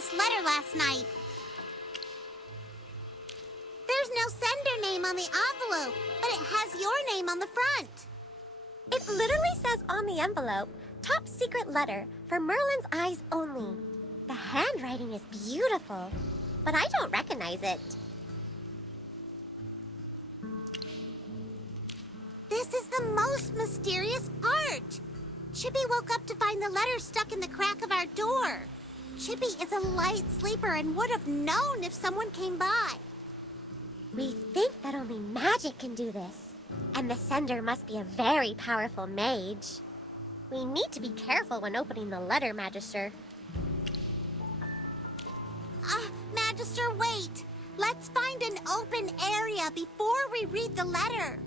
this letter last night. There's no sender name on the envelope, but it has your name on the front. It literally says on the envelope, top secret letter for Merlin's eyes only. The handwriting is beautiful, but I don't recognize it. This is the most mysterious part. Chippy woke up to find the letter stuck in the crack of our door. Chippy is a light sleeper and would have known if someone came by. We think that only magic can do this, and the sender must be a very powerful mage. We need to be careful when opening the letter, Magister. Magister, wait. Let's find an open area before we read the letter.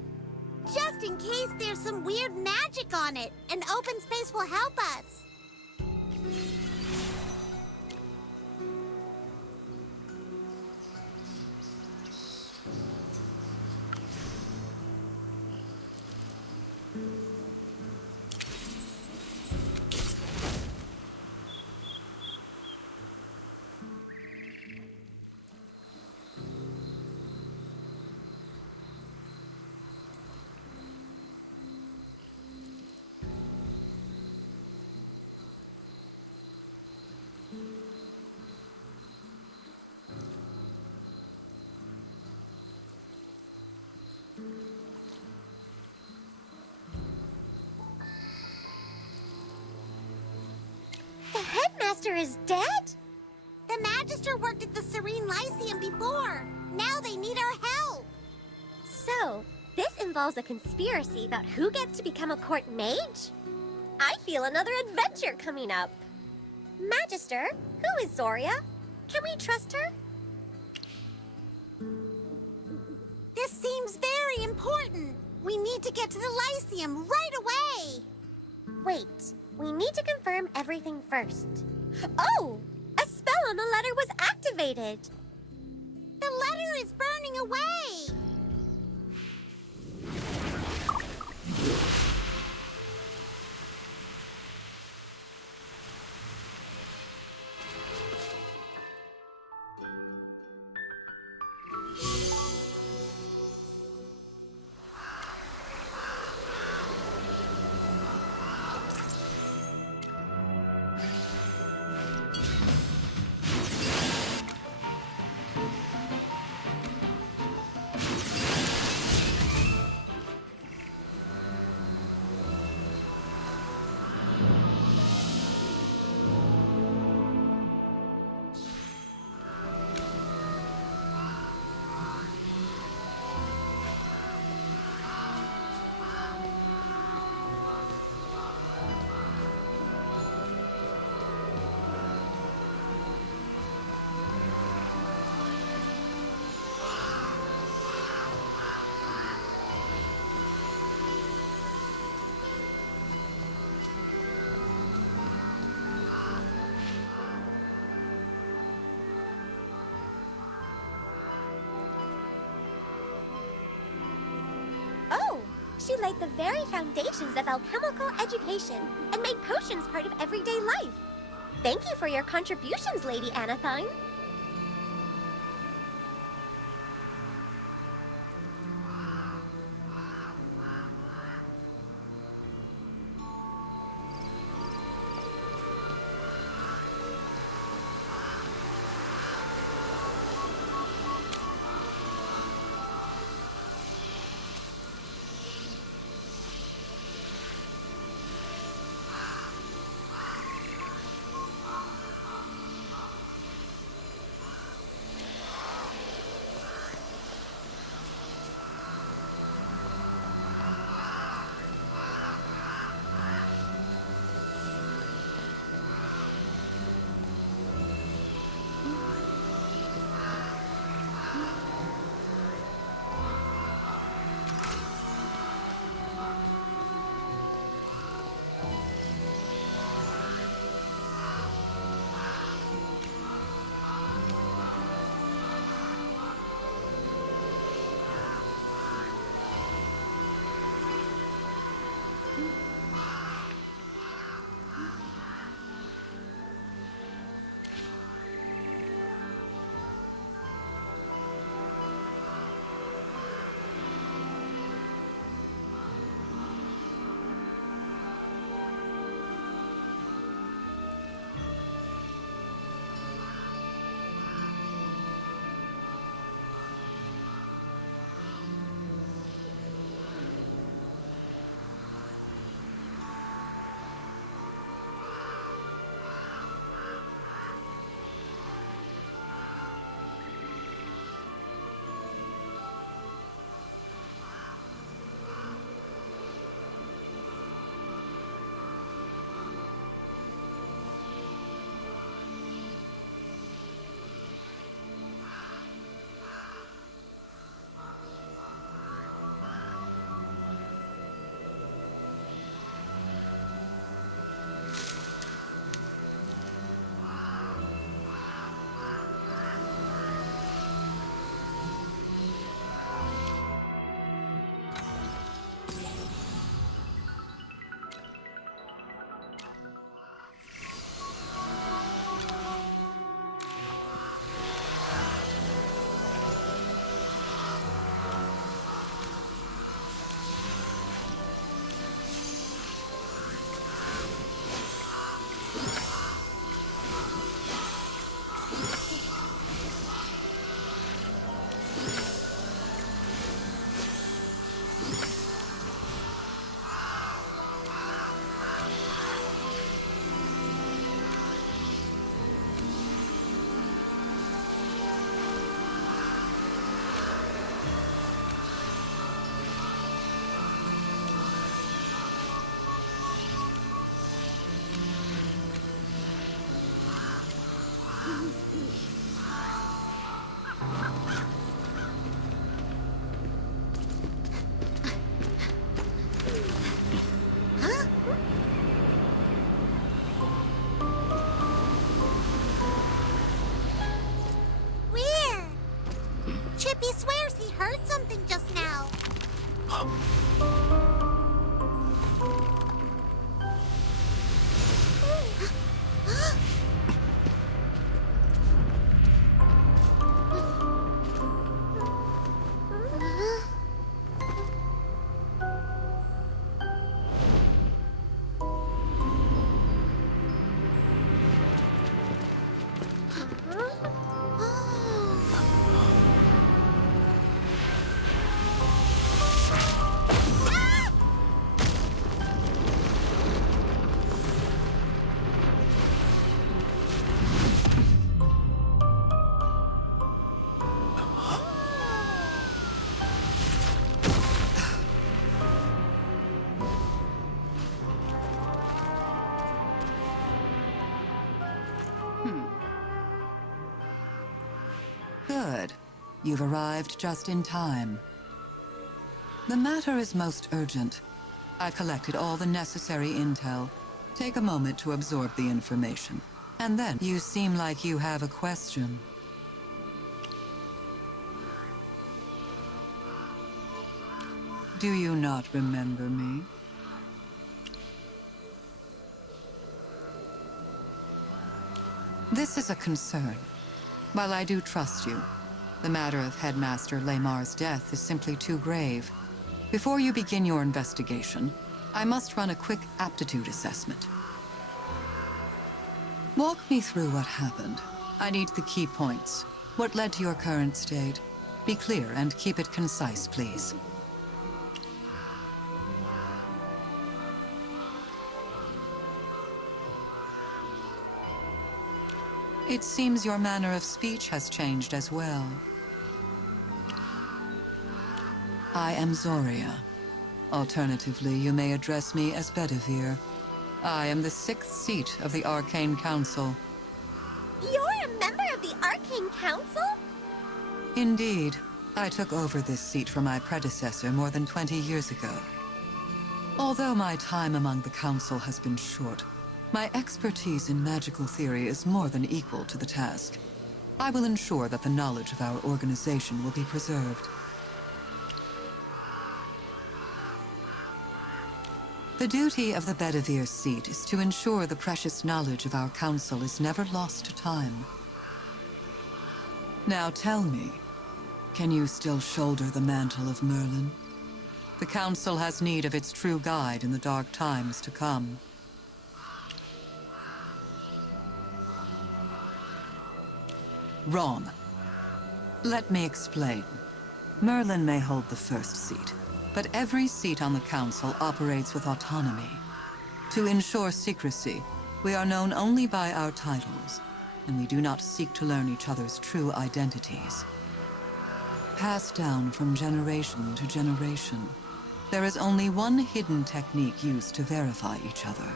Just in case there's some weird magic on it, an open space will help us. The headmaster is dead? The Magister worked at the Serene Lyceum before. Now they need our help. So, this involves a conspiracy about who gets to become a court mage? I feel another adventure coming up. Magister, who is Zoria? Can we trust her? This seems very important. We need to get to the Lyceum right away. Wait, we need to confirm everything first. Oh! A spell on the letter was activated! The letter is burning away! She laid the very foundations of alchemical education and made potions part of everyday life. Thank you for your contributions, Lady Anathine. heard something just now. Good. You've arrived just in time. The matter is most urgent. I collected all the necessary intel. Take a moment to absorb the information. And then, you seem like you have a question. Do you not remember me? This is a concern. While I do trust you, the matter of Headmaster Lamar's death is simply too grave. Before you begin your investigation, I must run a quick aptitude assessment. Walk me through what happened. I need the key points. What led to your current state? Be clear and keep it concise, please. It seems your manner of speech has changed as well. I am Zoria. Alternatively, you may address me as Bedivere. I am the 6th seat of the Arcane Council. You're a member of the Arcane Council? Indeed. I took over this seat from my predecessor more than 20 years ago. Although my time among the Council has been short, my expertise in magical theory is more than equal to the task. I will ensure that the knowledge of our organization will be preserved. The duty of the Bedivere seat is to ensure the precious knowledge of our council is never lost to time. Now tell me, can you still shoulder the mantle of Merlin? The council has need of its true guide in the dark times to come. Wrong. Let me explain. Merlin may hold the first seat, but every seat on the council operates with autonomy. To ensure secrecy, we are known only by our titles, and we do not seek to learn each other's true identities. Passed down from generation to generation, there is only one hidden technique used to verify each other.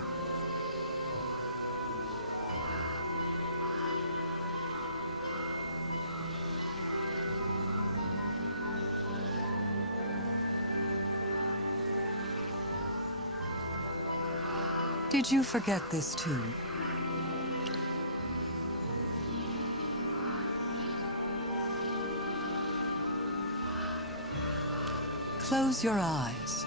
Did you forget this too? Close your eyes.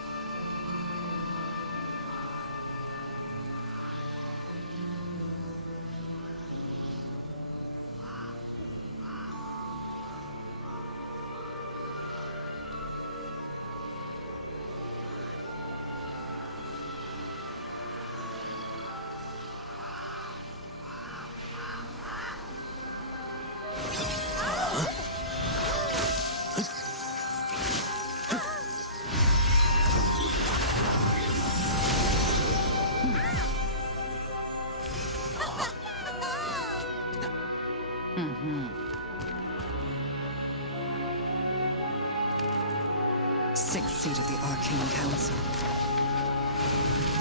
Sixth seat of the Arcane Council.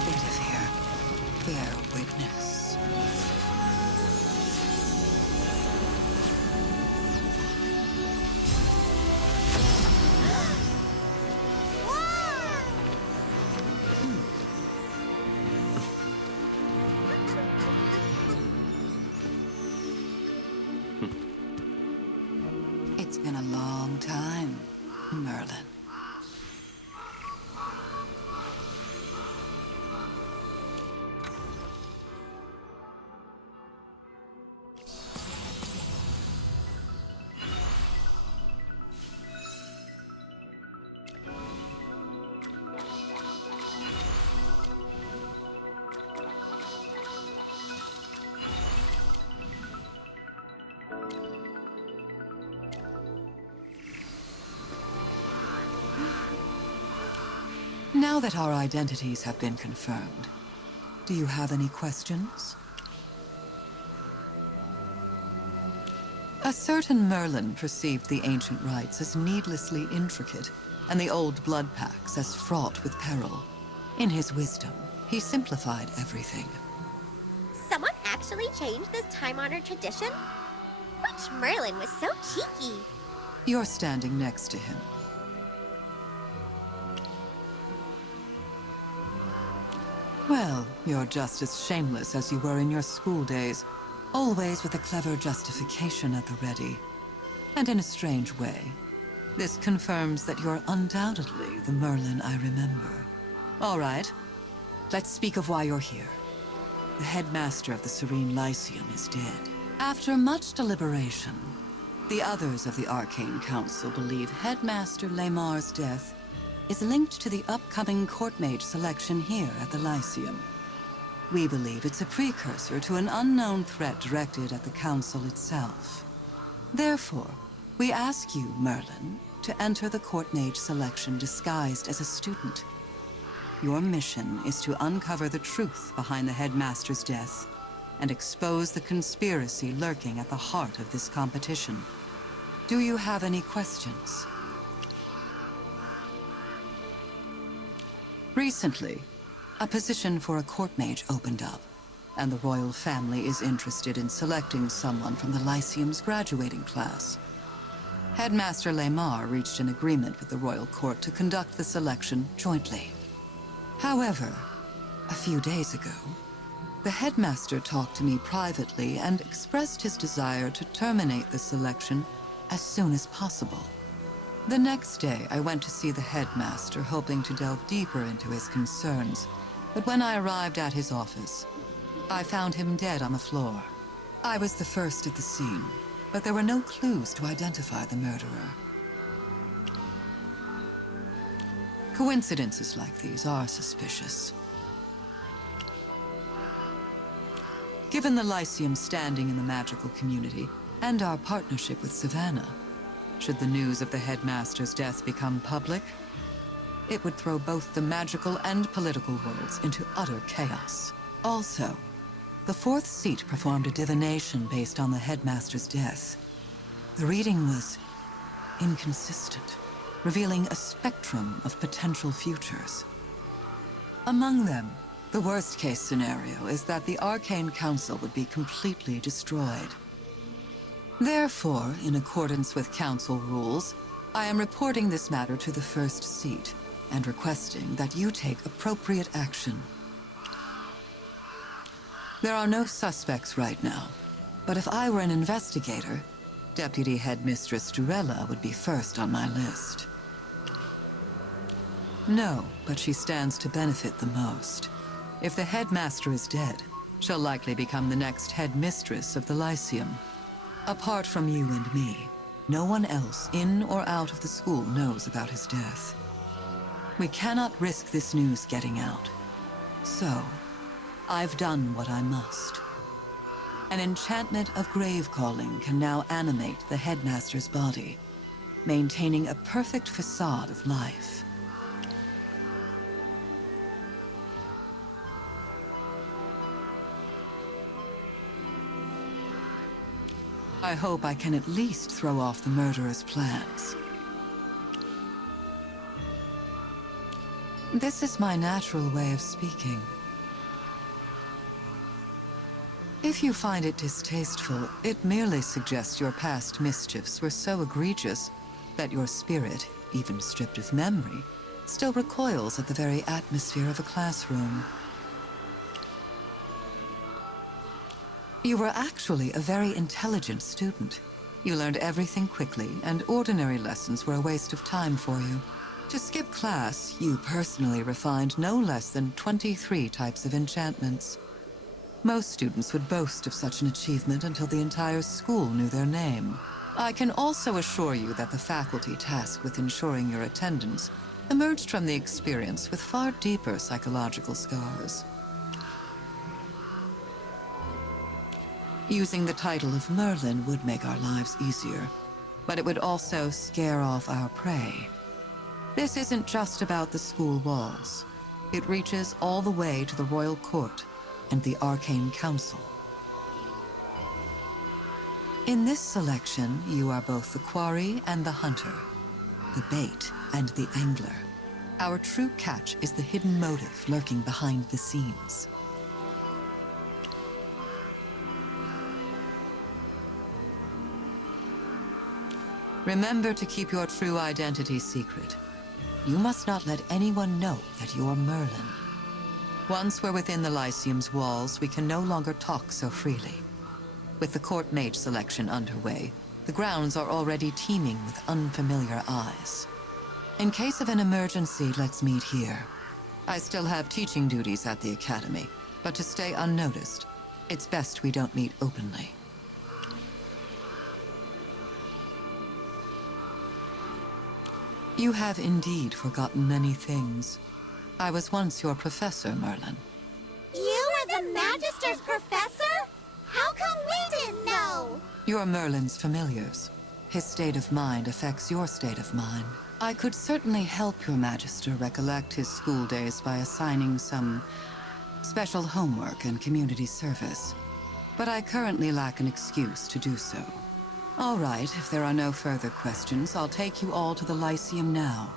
Bedivere, bear witness. It's been a long time. Merlin. Now that our identities have been confirmed, do you have any questions? A certain Merlin perceived the ancient rites as needlessly intricate, and the old blood pacts as fraught with peril. In his wisdom, he simplified everything. Someone actually changed this time-honored tradition? Which Merlin was so cheeky? You're standing next to him. Well, you're just as shameless as you were in your school days, always with a clever justification at the ready. And in a strange way, this confirms that you're undoubtedly the Merlin I remember. All right, let's speak of why you're here. The headmaster of the Serene Lyceum is dead. After much deliberation, the others of the Arcane Council believe Headmaster Lamar's death is linked to the upcoming court mage selection here at the Lyceum. We believe it's a precursor to an unknown threat directed at the Council itself. Therefore, we ask you, Merlin, to enter the court mage selection disguised as a student. Your mission is to uncover the truth behind the Headmaster's death and expose the conspiracy lurking at the heart of this competition. Do you have any questions? Recently, a position for a court mage opened up, and the royal family is interested in selecting someone from the Lyceum's graduating class. Headmaster Lamar reached an agreement with the royal court to conduct the selection jointly. However, a few days ago, the headmaster talked to me privately and expressed his desire to terminate the selection as soon as possible. The next day, I went to see the headmaster, hoping to delve deeper into his concerns. But when I arrived at his office, I found him dead on the floor. I was the first at the scene, but there were no clues to identify the murderer. Coincidences like these are suspicious. Given the Lyceum's standing in the magical community and our partnership with Savannah, should the news of the headmaster's death become public, it would throw both the magical and political worlds into utter chaos. Also, the fourth seat performed a divination based on the headmaster's death. The reading was inconsistent, revealing a spectrum of potential futures. Among them, the worst-case scenario is that the Arcane Council would be completely destroyed. Therefore, in accordance with Council rules, I am reporting this matter to the first seat and requesting that you take appropriate action. There are no suspects right now, but if I were an investigator, Deputy Headmistress Durella would be first on my list. No, but she stands to benefit the most. If the headmaster is dead, she'll likely become the next headmistress of the Lyceum. Apart from you and me, no one else in or out of the school knows about his death. We cannot risk this news getting out. So, I've done what I must. An enchantment of grave calling can now animate the headmaster's body, maintaining a perfect facade of life. I hope I can at least throw off the murderer's plans. This is my natural way of speaking. If you find it distasteful, it merely suggests your past mischiefs were so egregious that your spirit, even stripped of memory, still recoils at the very atmosphere of a classroom. You were actually a very intelligent student, You learned everything quickly, and ordinary lessons were a waste of time for you. To skip class, you personally refined no less than 23 types of enchantments. Most students would boast of such an achievement until the entire school knew their name. I can also assure you that the faculty tasked with ensuring your attendance emerged from the experience with far deeper psychological scars. Using the title of Merlin would make our lives easier, but it would also scare off our prey. This isn't just about the school walls. It reaches all the way to the Royal Court and the Arcane Council. In this selection, you are both the quarry and the hunter, the bait and the angler. Our true catch is the hidden motive lurking behind the scenes. Remember to keep your true identity secret. You must not let anyone know that you're Merlin. Once we're within the Lyceum's walls, we can no longer talk so freely. With the court mage selection underway, the grounds are already teeming with unfamiliar eyes. In case of an emergency, let's meet here. I still have teaching duties at the academy, but to stay unnoticed, it's best we don't meet openly. You have indeed forgotten many things. I was once your professor, Merlin. You were the Magister's professor? How come we didn't know? You're Merlin's familiars. His state of mind affects your state of mind. I could certainly help your Magister recollect his school days by assigning some special homework and community service. But I currently lack an excuse to do so. All right, if there are no further questions, I'll take you all to the Lyceum now.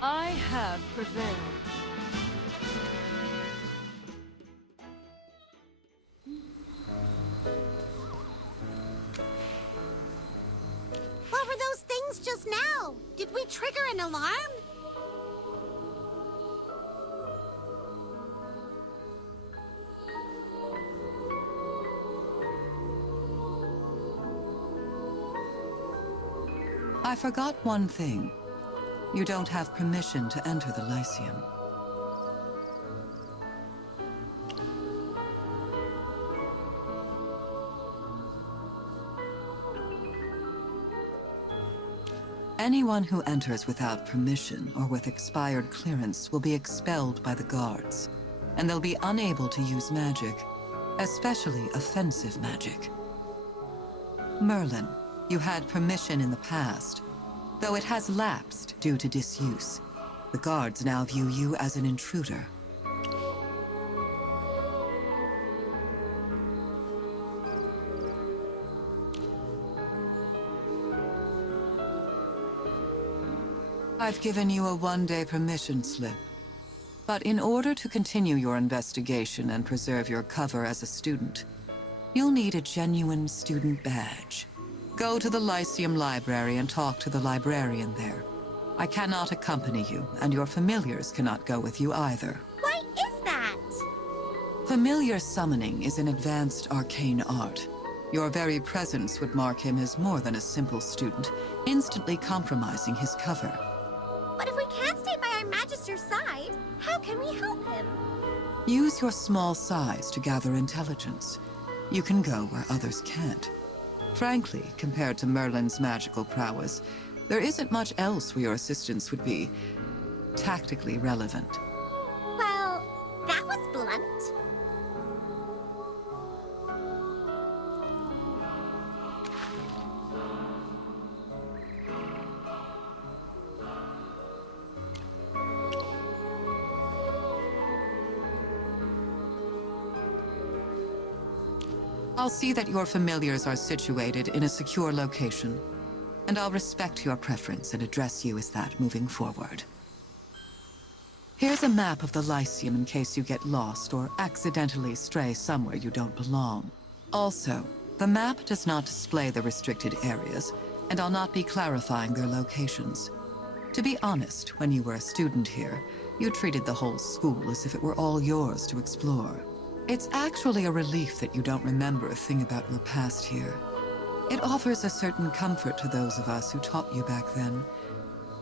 I have prevailed. What were those things just now? Did we trigger an alarm? I forgot one thing. You don't have permission to enter the Lyceum. Anyone who enters without permission or with expired clearance will be expelled by the guards, and they'll be unable to use magic, especially offensive magic. Merlin, you had permission in the past, though it has lapsed due to disuse. The guards now view you as an intruder. I've given you a one-day permission slip. But in order to continue your investigation and preserve your cover as a student, you'll need a genuine student badge. Go to the Lyceum Library and talk to the librarian there. I cannot accompany you, and your familiars cannot go with you either. Why is that? Familiar summoning is an advanced arcane art. Your very presence would mark him as more than a simple student, instantly compromising his cover. But if we can't stay by our Magister's side, how can we help him? Use your small size to gather intelligence. You can go where others can't. Frankly, compared to Merlin's magical prowess, there isn't much else where your assistance would be tactically relevant. Well, that was blunt. I'll see that your familiars are situated in a secure location, and I'll respect your preference and address you as that moving forward. Here's a map of the Lyceum in case you get lost or accidentally stray somewhere you don't belong. Also, the map does not display the restricted areas, and I'll not be clarifying their locations. To be honest, when you were a student here, you treated the whole school as if it were all yours to explore. It's actually a relief that you don't remember a thing about your past here. It offers a certain comfort to those of us who taught you back then.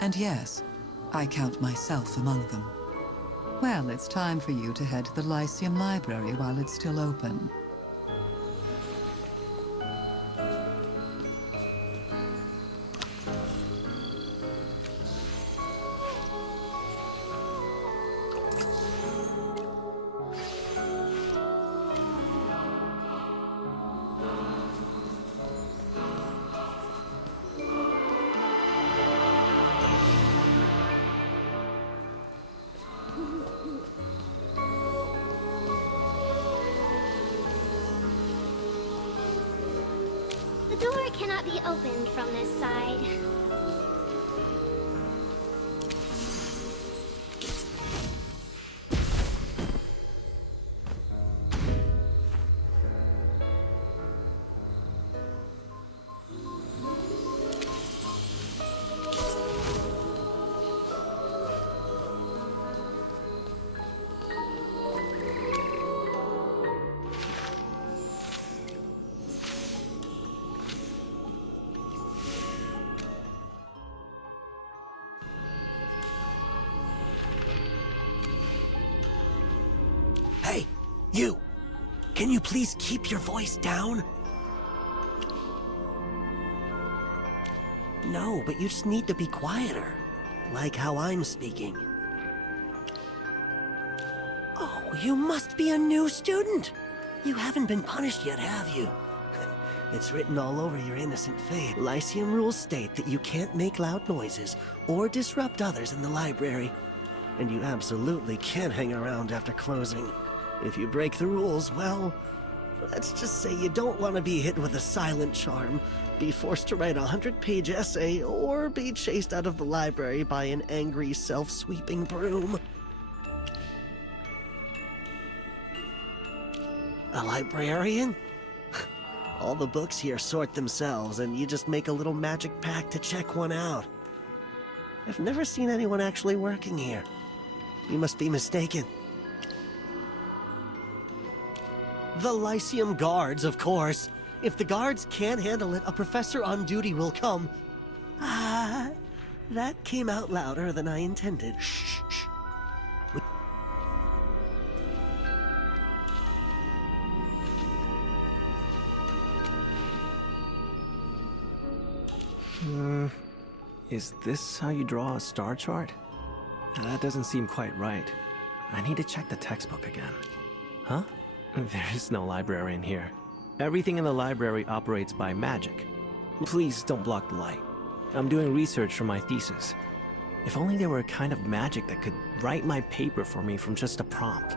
And yes, I count myself among them. Well, it's time for you to head to the Lyceum Library while it's still open. The door cannot be opened from this side. Hey, you! Can you please keep your voice down? No, but you just need to be quieter. Like how I'm speaking. Oh, you must be a new student! You haven't been punished yet, have you? It's written all over your innocent face. Lyceum rules state that you can't make loud noises or disrupt others in the library. And you absolutely can't hang around after closing. If you break the rules, well, let's just say you don't want to be hit with a silent charm, be forced to write a 100-page essay, or be chased out of the library by an angry, self-sweeping broom. A librarian? All the books here sort themselves, and you just make a little magic pack to check one out. I've never seen anyone actually working here. You must be mistaken. The Lyceum Guards, of course. If the guards can't handle it, a professor on duty will come. Ah, that came out louder than I intended. Shh, shh. Is this how you draw a star chart? That doesn't seem quite right. I need to check the textbook again. Huh? There is no librarian here. Everything in the library operates by magic. Please don't block the light. I'm doing research for my thesis. If only there were a kind of magic that could write my paper for me from just a prompt.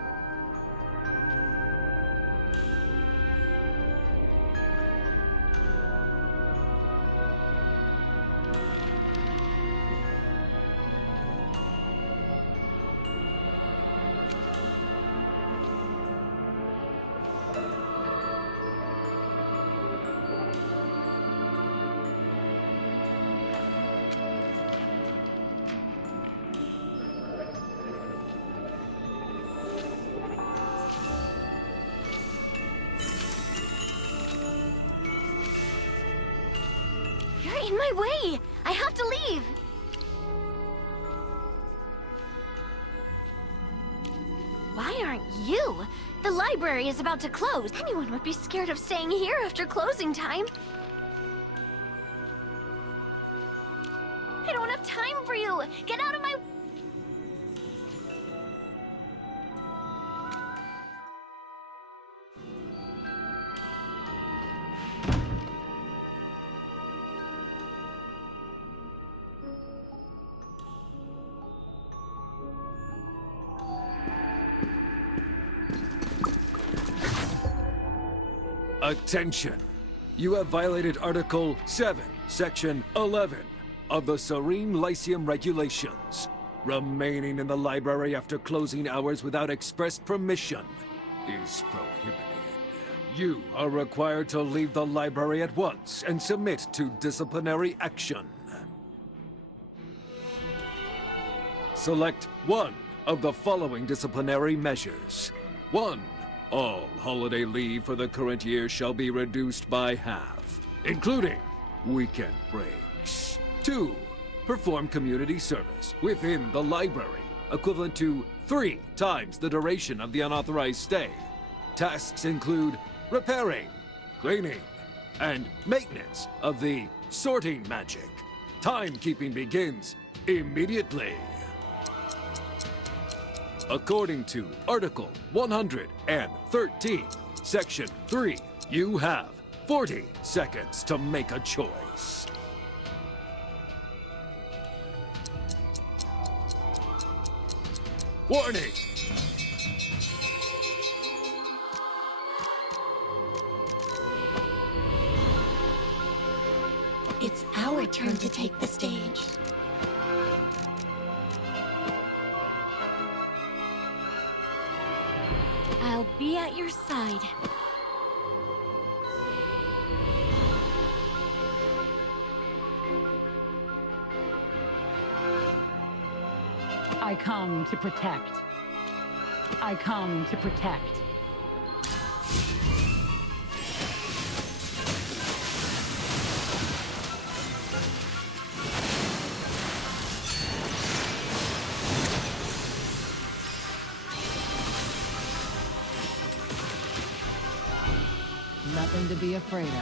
my way! I have to leave! Why aren't you? The library is about to close. Anyone would be scared of staying here after closing time. I don't have time for you! Get out of my... Attention! You have violated Article 7, Section 11 of the Serene Lyceum Regulations. Remaining in the library after closing hours without express permission is prohibited. You are required to leave the library at once and submit to disciplinary action. Select one of the following disciplinary measures. 1. All holiday leave for the current year shall be reduced by half, including weekend breaks. 2. Perform community service within the library, equivalent to 3 times the duration of the unauthorized stay. Tasks include repairing, cleaning, and maintenance of the sorting magic. Timekeeping begins immediately. According to Article 113, Section 3, you have 40 seconds to make a choice. Warning! It's our turn to take the stage. I'll be at your side. I come to protect. I come to protect. Nothing to be afraid of.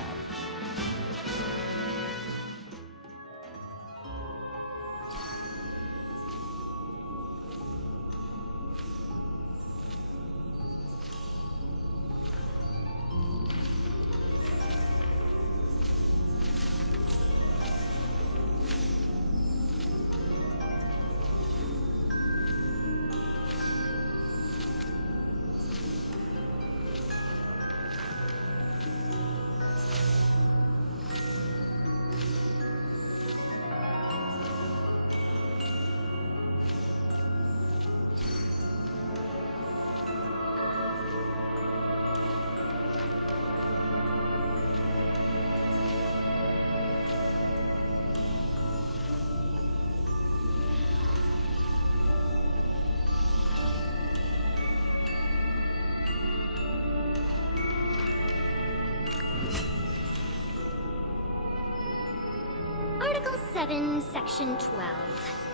Article 7, Section 12.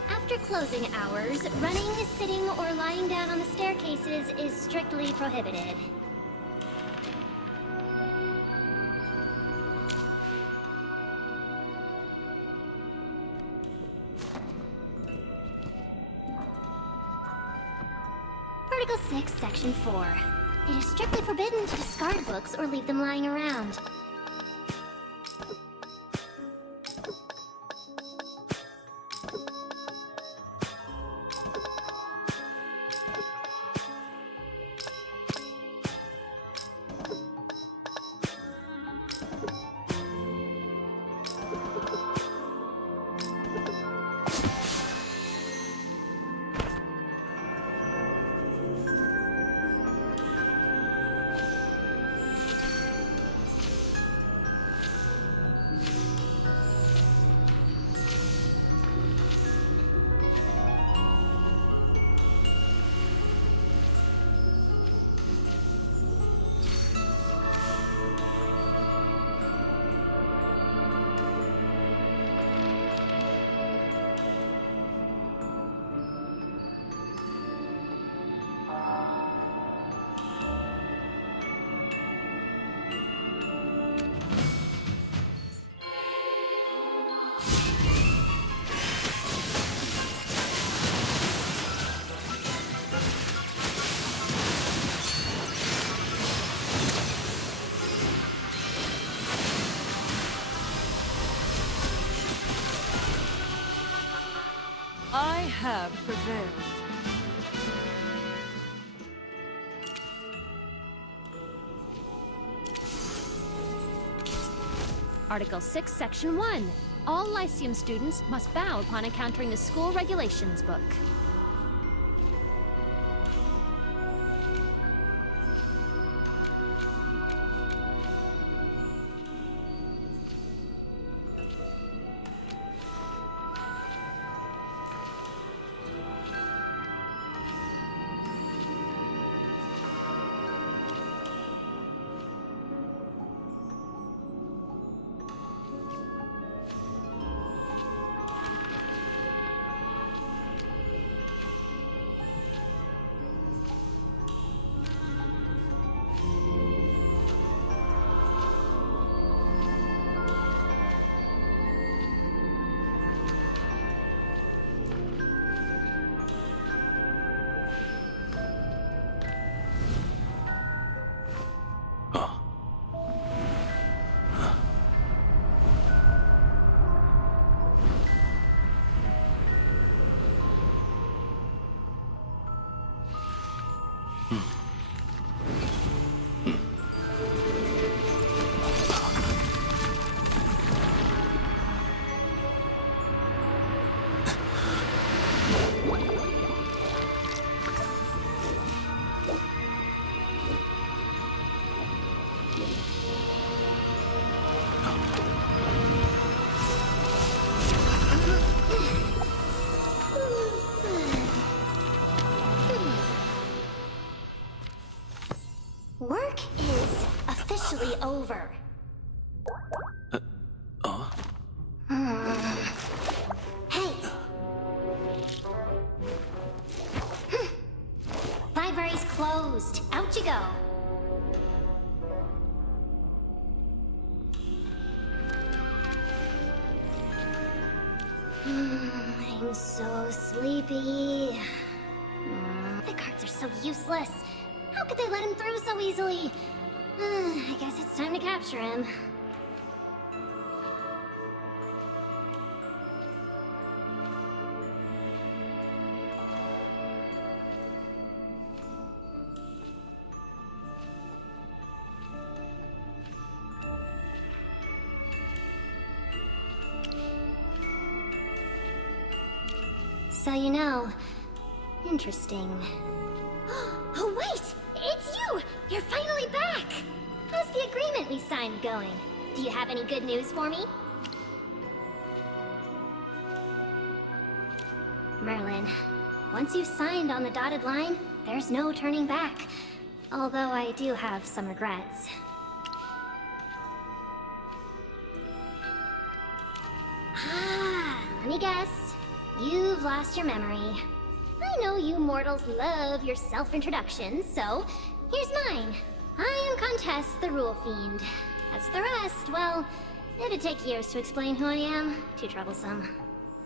After closing hours, running, sitting, or lying down on the staircases is strictly prohibited. Article 6, Section 4. It is strictly forbidden to discard books or leave them lying around. have prevailed. Article 6, Section 1. All Lyceum students must bow upon encountering the school regulations book. Work is officially over. Hey! Library's closed. Out you go. I'm so sleepy. The guards are so useless. How could they let him through so easily? I guess it's time to capture him. So you know, interesting. Oh wait! It's you! You're finally back! How's the agreement we signed going? Do you have any good news for me? Merlin, once you've signed on the dotted line, there's no turning back. Although I do have some regrets. Let me guess. You've lost your memory. I know you mortals love your self-introductions, so here's mine. I am Contest the Rule Fiend. As the rest, well, it'd take years to explain who I am. Too troublesome.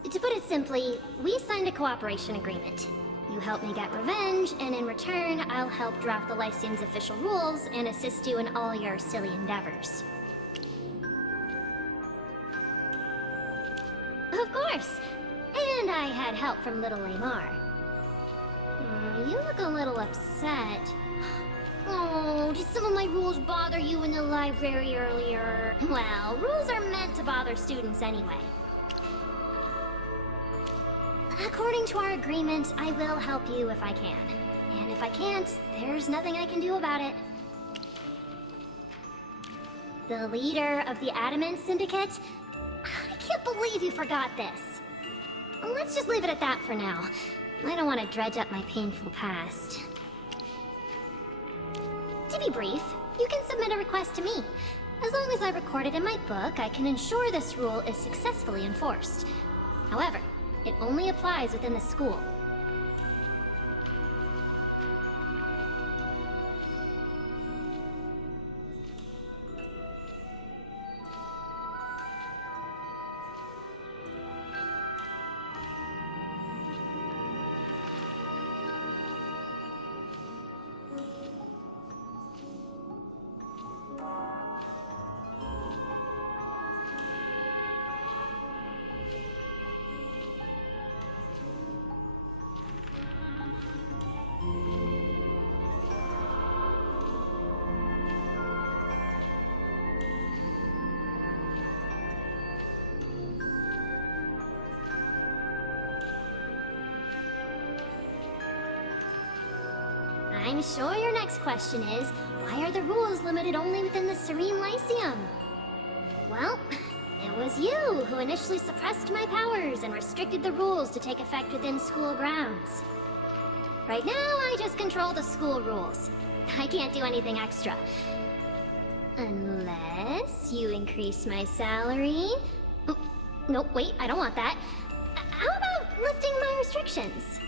To put it simply, we signed a cooperation agreement. You help me get revenge, and in return, I'll help draft the Lyceum's official rules and assist you in all your silly endeavors. Of course! And I had help from little Lamar. You look a little upset. Oh, did some of my rules bother you in the library earlier? Well, rules are meant to bother students anyway. According to our agreement, I will help you if I can. And if I can't, there's nothing I can do about it. The leader of the Adamant Syndicate? I can't believe you forgot this. Let's just leave it at that for now. I don't want to dredge up my painful past. To be brief, you can submit a request to me. As long as I record it in my book, I can ensure this rule is successfully enforced. However, it only applies within the school. I'm sure your next question is, why are the rules limited only within the Serene Lyceum? Well, it was you who initially suppressed my powers and restricted the rules to take effect within school grounds. Right now, I just control the school rules. I can't do anything extra. Unless you increase my salary. Oh, no, wait, I don't want that. How about lifting my restrictions?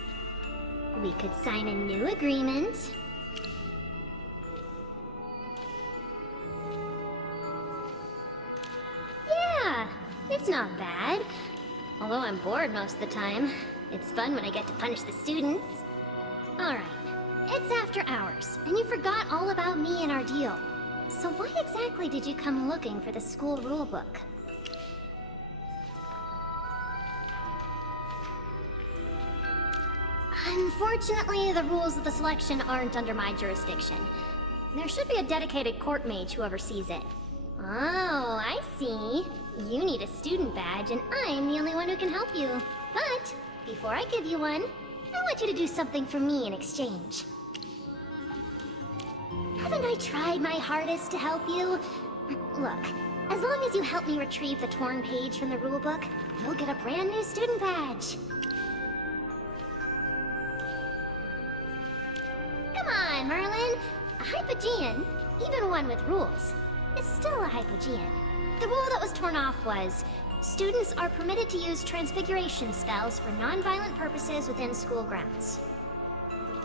We could sign a new agreement. Yeah, it's not bad. Although I'm bored most of the time. It's fun when I get to punish the students. Alright, it's after hours, and you forgot all about me and our deal. So why exactly did you come looking for the school rulebook? Unfortunately, the rules of the selection aren't under my jurisdiction. There should be a dedicated court mage who oversees it. Oh, I see. You need a student badge, and I'm the only one who can help you. But, before I give you one, I want you to do something for me in exchange. Haven't I tried my hardest to help you? Look, as long as you help me retrieve the torn page from the rulebook, you'll get a brand new student badge. Come on, Merlin. A Hypogean, even one with rules, is still a Hypogean. The rule that was torn off was, students are permitted to use transfiguration spells for non-violent purposes within school grounds.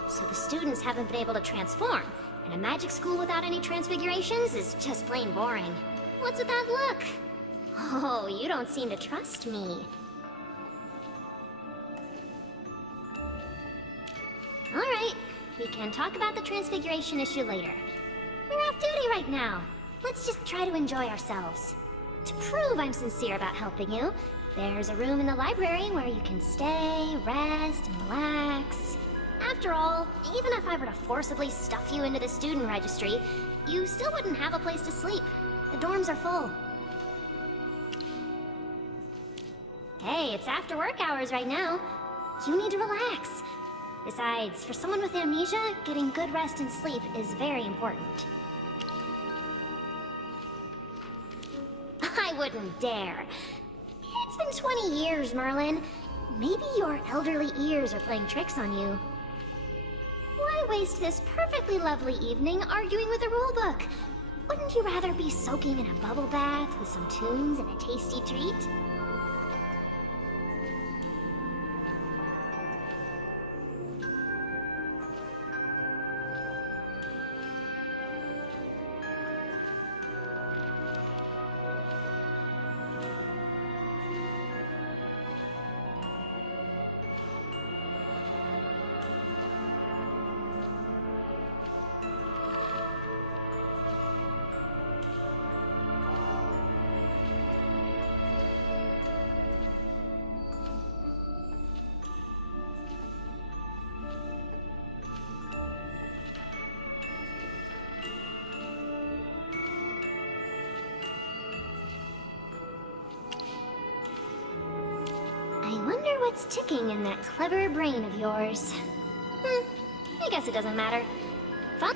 So the students haven't been able to transform, and a magic school without any transfigurations is just plain boring. What's with that look? Oh, you don't seem to trust me. Alright, we can talk about the transfiguration issue later. We're off duty right now. Let's just try to enjoy ourselves. To prove I'm sincere about helping you, there's a room in the library where you can stay, rest, and relax. After all, even if I were to forcibly stuff you into the student registry, you still wouldn't have a place to sleep. The dorms are full. Hey, it's after work hours right now. You need to relax. Besides, for someone with amnesia, getting good rest and sleep is very important. I wouldn't dare. It's been 20 years, Merlin. Maybe your elderly ears are playing tricks on you. Why waste this perfectly lovely evening arguing with a rulebook? Wouldn't you rather be soaking in a bubble bath with some tunes and a tasty treat? What's ticking in that clever brain of yours? I guess it doesn't matter. Fun.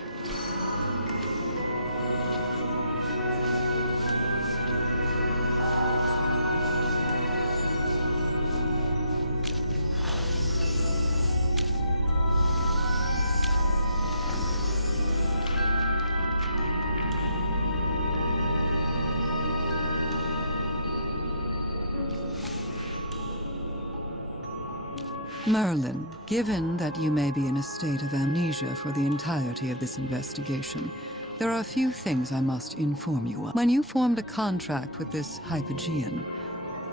Merlin, given that you may be in a state of amnesia for the entirety of this investigation, there are a few things I must inform you of. When you formed a contract with this Hypogean,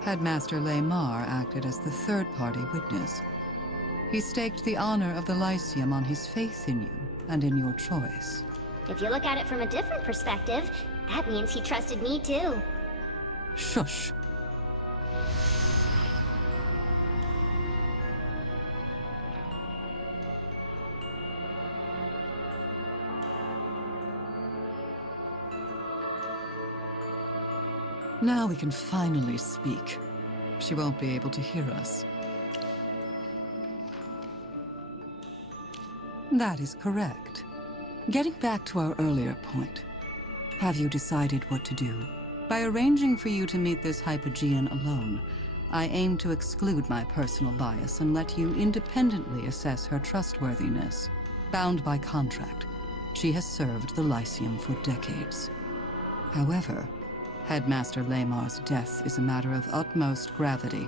Headmaster Laymar acted as the third-party witness. He staked the honor of the Lyceum on his faith in you and in your choice. If you look at it from a different perspective, that means he trusted me too. Shush. Now we can finally speak. She won't be able to hear us. That is correct. Getting back to our earlier point, have you decided what to do? By arranging for you to meet this Hypogean alone, I aim to exclude my personal bias and let you independently assess her trustworthiness. Bound by contract, she has served the Lyceum for decades. However, Headmaster Lamar's death is a matter of utmost gravity.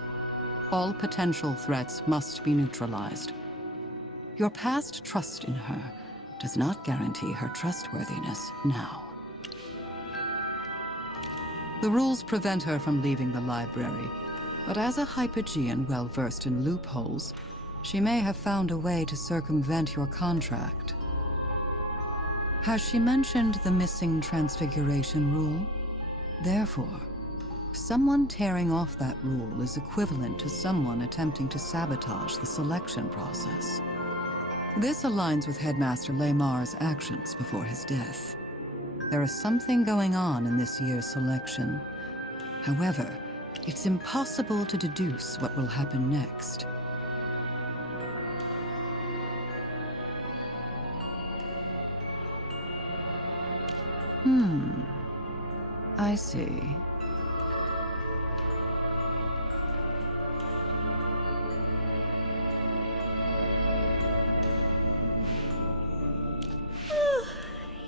All potential threats must be neutralized. Your past trust in her does not guarantee her trustworthiness now. The rules prevent her from leaving the library, but as a Hypogean well-versed in loopholes, she may have found a way to circumvent your contract. Has she mentioned the missing transfiguration rule? Therefore, someone tearing off that rule is equivalent to someone attempting to sabotage the selection process. This aligns with Headmaster Lamar's actions before his death. There is something going on in this year's selection. However, it's impossible to deduce what will happen next. I see.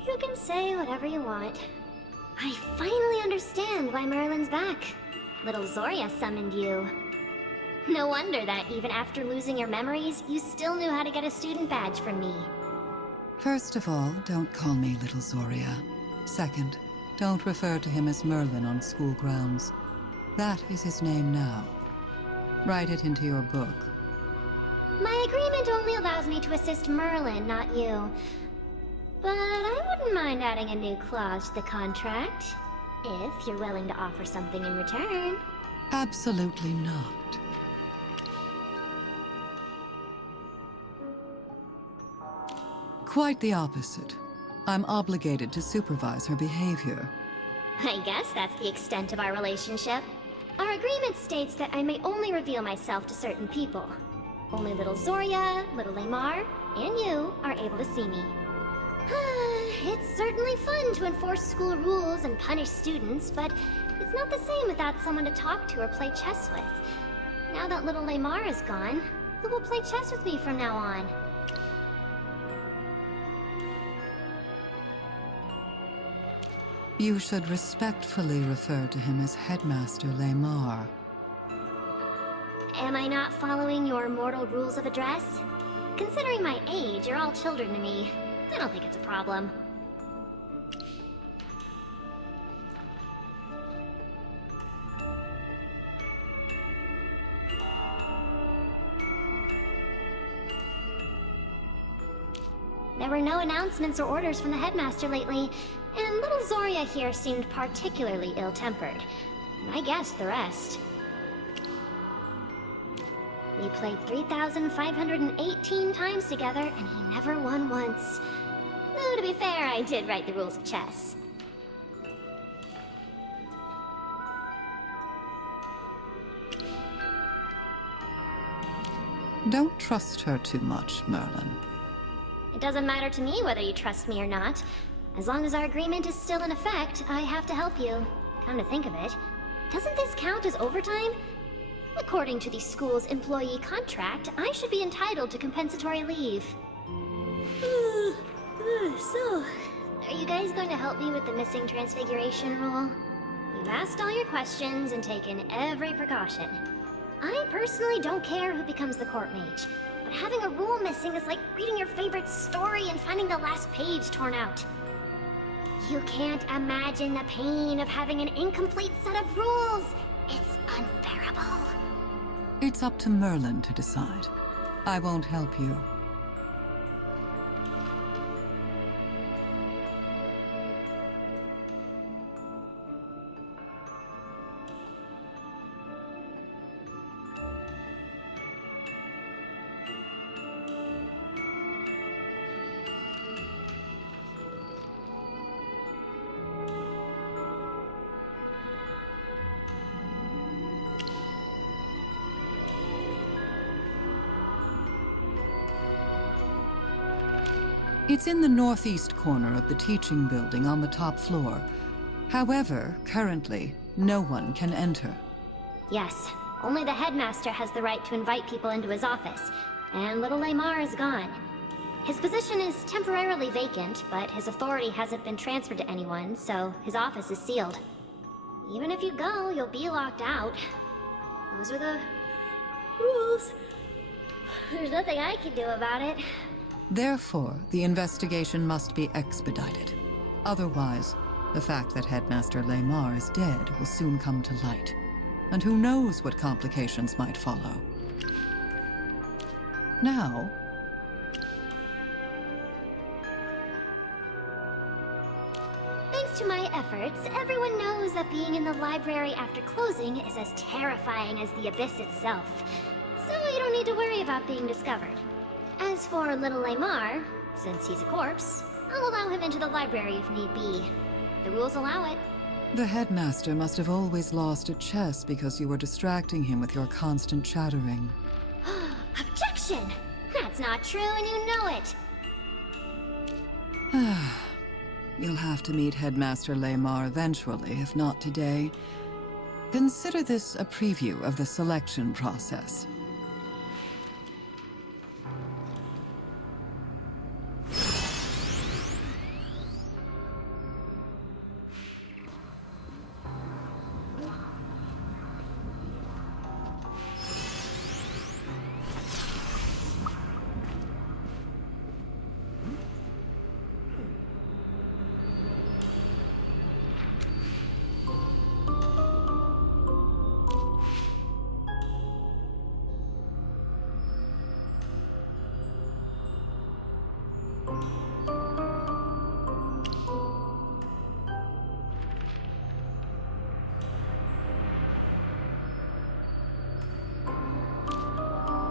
You can say whatever you want. I finally understand why Merlin's back. Little Zoria summoned you. No wonder that even after losing your memories, you still knew how to get a student badge from me. First of all, don't call me Little Zoria. Second, don't refer to him as Merlin on school grounds. That is his name now. Write it into your book. My agreement only allows me to assist Merlin, not you. But I wouldn't mind adding a new clause to the contract, if you're willing to offer something in return. Absolutely not. Quite the opposite. I'm obligated to supervise her behavior. I guess that's the extent of our relationship. Our agreement states that I may only reveal myself to certain people. Only little Zoria, little Lamar, and you are able to see me. It's certainly fun to enforce school rules and punish students, but it's not the same without someone to talk to or play chess with. Now that little Lamar is gone, who will play chess with me from now on? You should respectfully refer to him as Headmaster Lamar. Am I not following your mortal rules of address? Considering my age, you're all children to me. I don't think it's a problem. There were no announcements or orders from the headmaster lately, and little Zoria here seemed particularly ill-tempered. I guessed the rest. We played 3,518 times together, and he never won once. Though, to be fair, I did write the rules of chess. Don't trust her too much, Merlin. It doesn't matter to me whether you trust me or not. As long as our agreement is still in effect, I have to help you. Come to think of it, doesn't this count as overtime? According to the school's employee contract, I should be entitled to compensatory leave. So, are you guys going to help me with the missing transfiguration rule? You've asked all your questions and taken every precaution. I personally don't care who becomes the court mage, but having a rule missing is like reading your favorite story and finding the last page torn out. You can't imagine the pain of having an incomplete set of rules. It's unbearable. It's up to Merlin to decide. I won't help you. It's in the northeast corner of the teaching building on the top floor. However, currently, no one can enter. Yes, only the headmaster has the right to invite people into his office, and little Lamar is gone. His position is temporarily vacant, but his authority hasn't been transferred to anyone, so his office is sealed. Even if you go, you'll be locked out. Those are the rules. There's nothing I can do about it. Therefore, the investigation must be expedited. Otherwise, the fact that Headmaster Lamar is dead will soon come to light. And who knows what complications might follow. Now, thanks to my efforts, everyone knows that being in the library after closing is as terrifying as the abyss itself. So you don't need to worry about being discovered. As for little Lamar, since he's a corpse, I'll allow him into the library if need be. The rules allow it. the headmaster must have always lost at chess because you were distracting him with your constant chattering. Objection! That's not true and you know it! You'll have to meet Headmaster Lamar eventually, if not today. Consider this a preview of the selection process.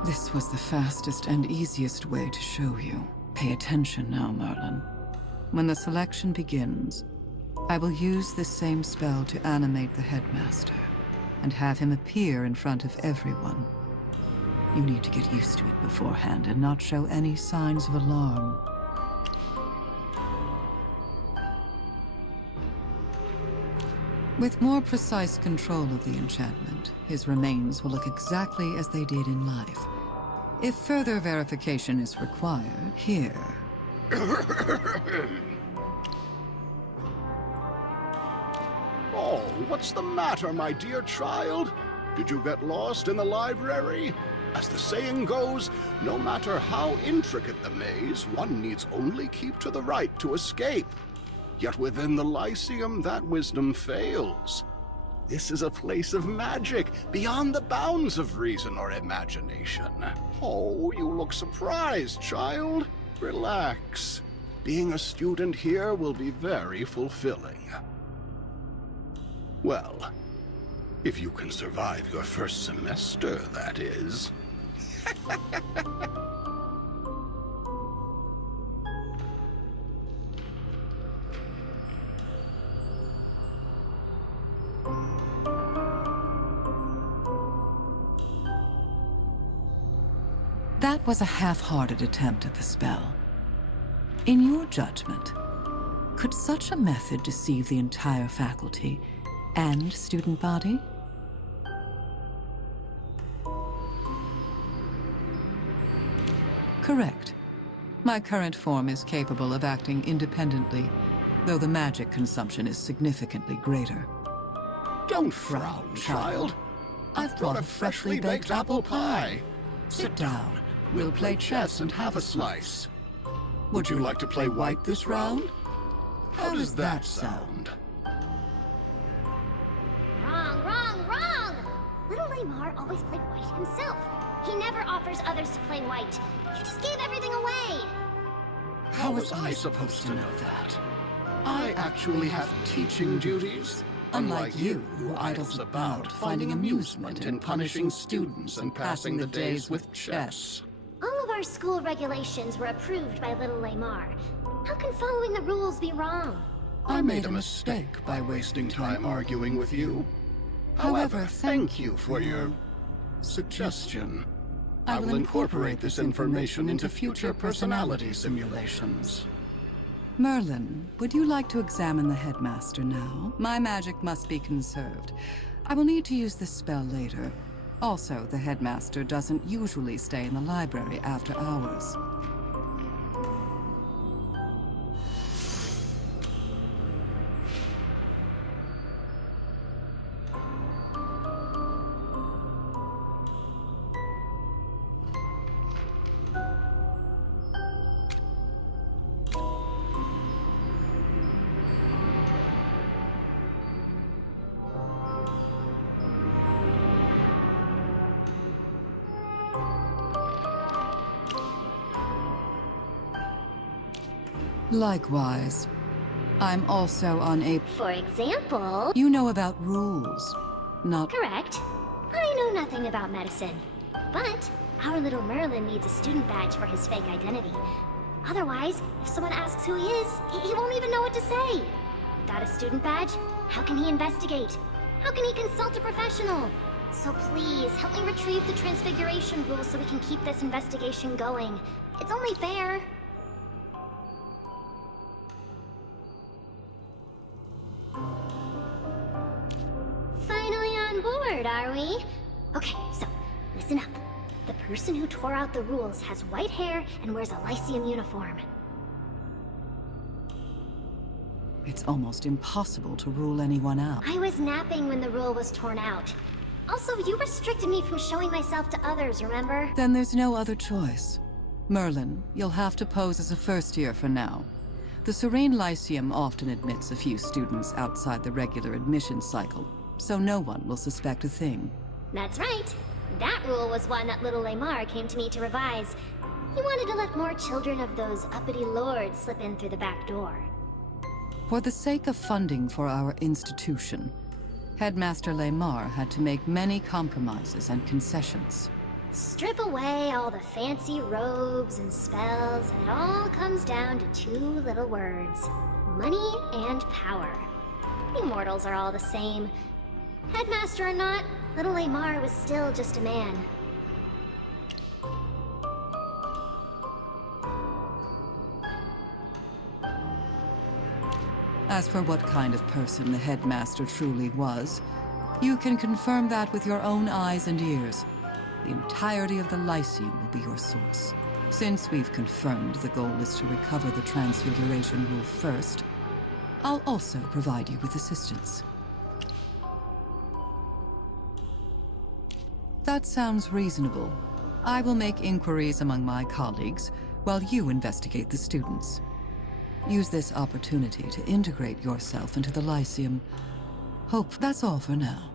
This was the fastest and easiest way to show you. Pay attention now, Merlin. When the selection begins, I will use this same spell to animate the headmaster, and have him appear in front of everyone. You need to get used to it beforehand and not show any signs of alarm. With more precise control of the enchantment, his remains will look exactly as they did in life. If further verification is required, here. Oh, what's the matter, my dear child? Did you get lost in the library? As the saying goes, no matter how intricate the maze, one needs only keep to the right to escape. Yet within the Lyceum, that wisdom fails. This is a place of magic, beyond the bounds of reason or imagination. Oh, you look surprised, child. Relax. Being a student here will be very fulfilling. Well, if you can survive your first semester, that is. That was a half-hearted attempt at the spell. In your judgment, could such a method deceive the entire faculty and student body? Correct. My current form is capable of acting independently, though the magic consumption is significantly greater. Don't frown, child. I've brought a freshly baked apple pie. Sit down. We'll play chess and have a slice. Would you like to play white this round? How does that sound? Wrong! Little Lamar always played white himself. He never offers others to play white. He just gave everything away. How was I supposed to know that? I actually have teaching duties. Unlike you, who idles about, finding amusement in punishing students and passing the days with chess. All of our school regulations were approved by little Lamar. How can following the rules be wrong? I made a mistake by wasting time arguing with you. However, thank you for your suggestion. I will incorporate this information into future personality simulations. Merlin, would you like to examine the headmaster now? My magic must be conserved. I will need to use this spell later. Also, the headmaster doesn't usually stay in the library after hours. Likewise. I'm also unable... For example... You know about rules, not... Correct. I know nothing about medicine. But our little Merlin needs a student badge for his fake identity. Otherwise, if someone asks who he is, he won't even know what to say. Without a student badge, how can he investigate? How can he consult a professional? So please, help me retrieve the Transfiguration rules so we can keep this investigation going. It's only fair. Finally on board, are we? Okay, so, listen up. The person who tore out the rules has white hair and wears a Lyceum uniform. It's almost impossible to rule anyone out. I was napping when the rule was torn out. Also, you restricted me from showing myself to others, remember? Then there's no other choice. Merlin, you'll have to pose as a first year for now. The Serene Lyceum often admits a few students outside the regular admission cycle, so no one will suspect a thing. That's right. That rule was one that little Lamar came to me to revise. He wanted to let more children of those uppity lords slip in through the back door. For the sake of funding for our institution, Headmaster Lamar had to make many compromises and concessions. Strip away all the fancy robes and spells, and it all comes down to two little words. Money and power. You mortals are all the same. Headmaster or not, little Lamar was still just a man. As for what kind of person the headmaster truly was, you can confirm that with your own eyes and ears. The entirety of the Lyceum will be your source. Since we've confirmed the goal is to recover the Transfiguration rule first, I'll also provide you with assistance. That sounds reasonable. I will make inquiries among my colleagues while you investigate the students. Use this opportunity to integrate yourself into the Lyceum. Hope that's all for now.